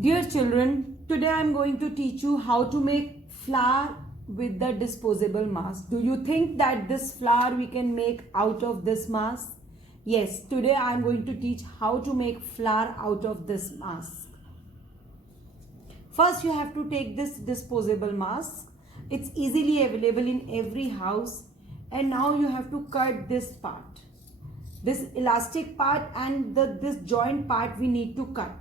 Dear children, today I am going to teach you how to make flower with the disposable mask. Do you think that this flower we can make out of this mask? Yes, today I am going to teach how to make flower out of this mask. First you have to take this disposable mask. It's easily available in every house, and now you have to cut this part. This elastic part and this joint part we need to cut.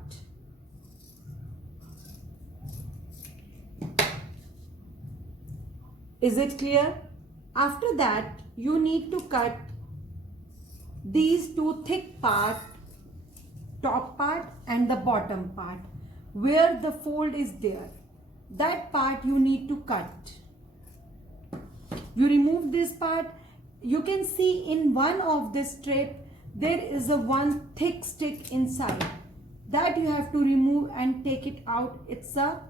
Is it clear? After that, you need to cut these two thick part, top part and the bottom part, where the fold is there. That part you need to cut. You remove this part. You can see in one of this strip, there is a one thick stick inside. That you have to remove and take it out. It's a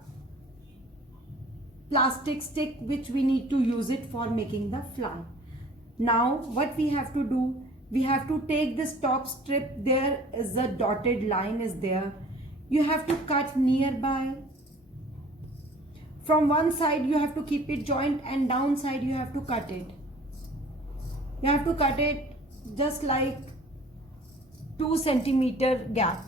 plastic stick which we need to use it for making the flower. Now what we have to do, we have to take this top strip, there is a dotted line is there. You have to cut nearby. From one side you have to keep it joint and down side you have to cut it. You have to cut it just like 2 centimeter gap.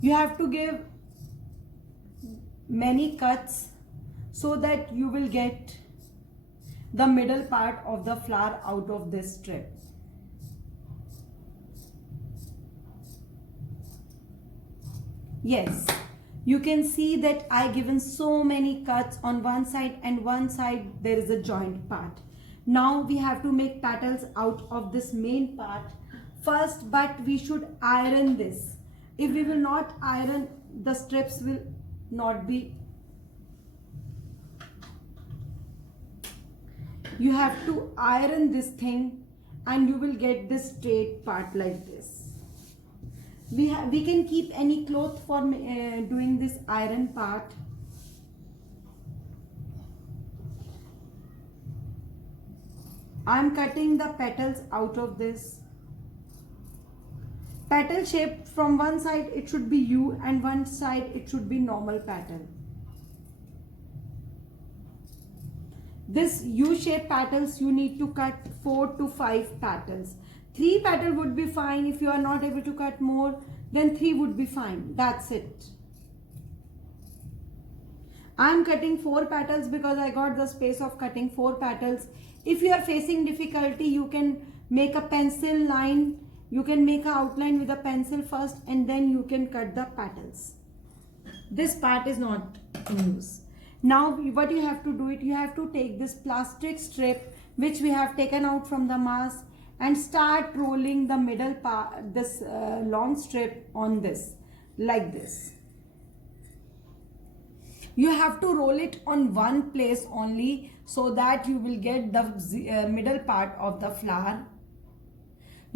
You have to give many cuts so that you will get the middle part of the flower out of this strip. Yes, you can see that I given so many cuts on one side, and one side there is a joint part. Now we have to make petals out of this main part first, but we should iron this. If we will not iron, the strips will not be. You have to iron this thing and you will get this straight part like this. We can keep any cloth for doing this iron part. I am cutting the petals out of this. Petal shape, from one side it should be U and one side it should be normal petal. This U-shaped petals you need to cut 4 to 5 petals. 3 petals would be fine. If you are not able to cut more, then 3 would be fine. That's it. I am cutting 4 petals because I got the space of cutting 4 petals. If you are facing difficulty, you can make a pencil line. You can make an outline with a pencil first and then you can cut the petals. This part is not in use. Now what you have to do it, you have to take this plastic strip which we have taken out from the mask and start rolling the middle part, this long strip on this, like this. You have to roll it on one place only so that you will get the middle part of the flower.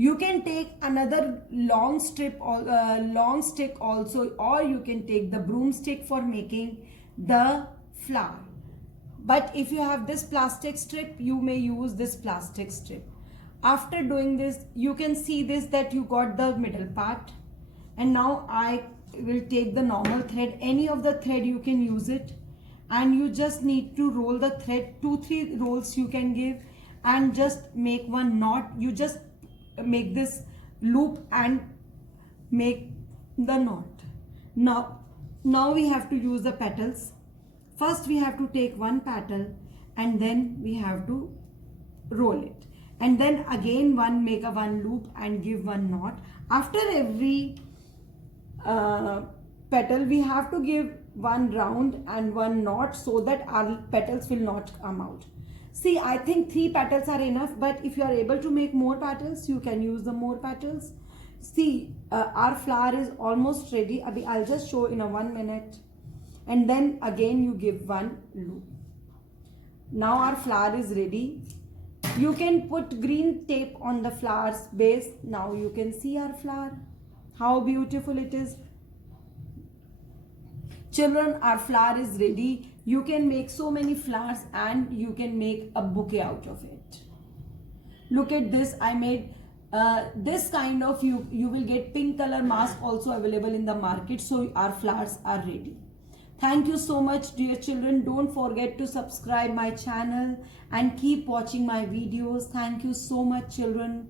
You can take another long strip or long stick also, or you can take the broomstick for making the flower. But if you have this plastic strip, you may use this plastic strip. After doing this, you can see this that you got the middle part. And now I will take the normal thread. Any of the thread you can use it. And you just need to roll the thread. 2-3 rolls you can give. And just make one knot. You just make this loop and make the knot. Now we have to use the petals. First we have to take one petal and then we have to roll it, and then again make a one loop and give one knot. After every petal we have to give one round and one knot so that our petals will not come out. See, I think 3 petals are enough, but if you are able to make more petals, you can use the more petals. See, our flower is almost ready. I'll just show in a 1 minute. And then again you give one loop. Now our flower is ready. You can put green tape on the flower's base. Now you can see our flower, how beautiful it is. Children, our flower is ready. You can make so many flowers and you can make a bouquet out of it. Look at this. I made this kind of, you will get pink color mask also available in the market. So our flowers are ready. Thank you so much, dear children. Don't forget to subscribe my channel and keep watching my videos. Thank you so much, children.